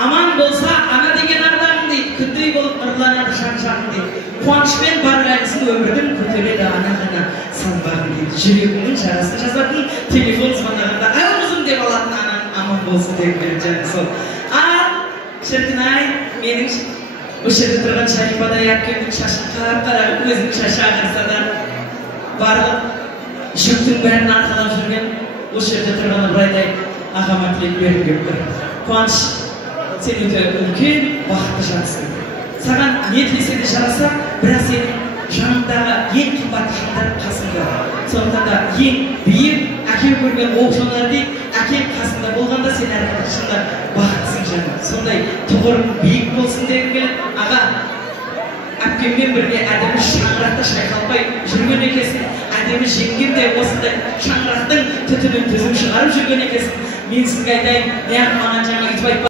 Aman bolsa ana degen adam deydi, kütüy bolup ırlanır şan deydi. Kuançmen bar gayrısını ömrüdün kötöledi ana gana sanbağın deydi. Jürekumun şarasını жазатын telefon звонағында ağzım деп alатын anan aman bolsa deyip vereceğim sol. Şirkinay, menin bu şirde тұрған Шарипада yakkenдің шашын қара өзінің шашы ағырса da барлық жүктің бәрін арқалап жүрген bu şirde тұрған ыбырайдай ағама тілек беріп кепті. Қуаныш, сен өте үлкен бақытты жансың. Саған не тілесе де жараса, бірақ сенің жаныңдағы ең қымбатты жандар қасыңда. Сондықтан да ең биік әке көрген оқжонардей әкең қасыңда болғанда сен әрқашанда бақыттысың жаным. Сондай тұғырың биік болсын деген келіп, аға, әпкеммен бірге әдемі шаңырақта шайқалмай жүрген екенсің. Әдемі жеңген де осындай шаңырақтың түтінін түзіп шығарып жүрген екенсің. Мен сізге айтайын, неғып маған жаңа үйтіп айтпа.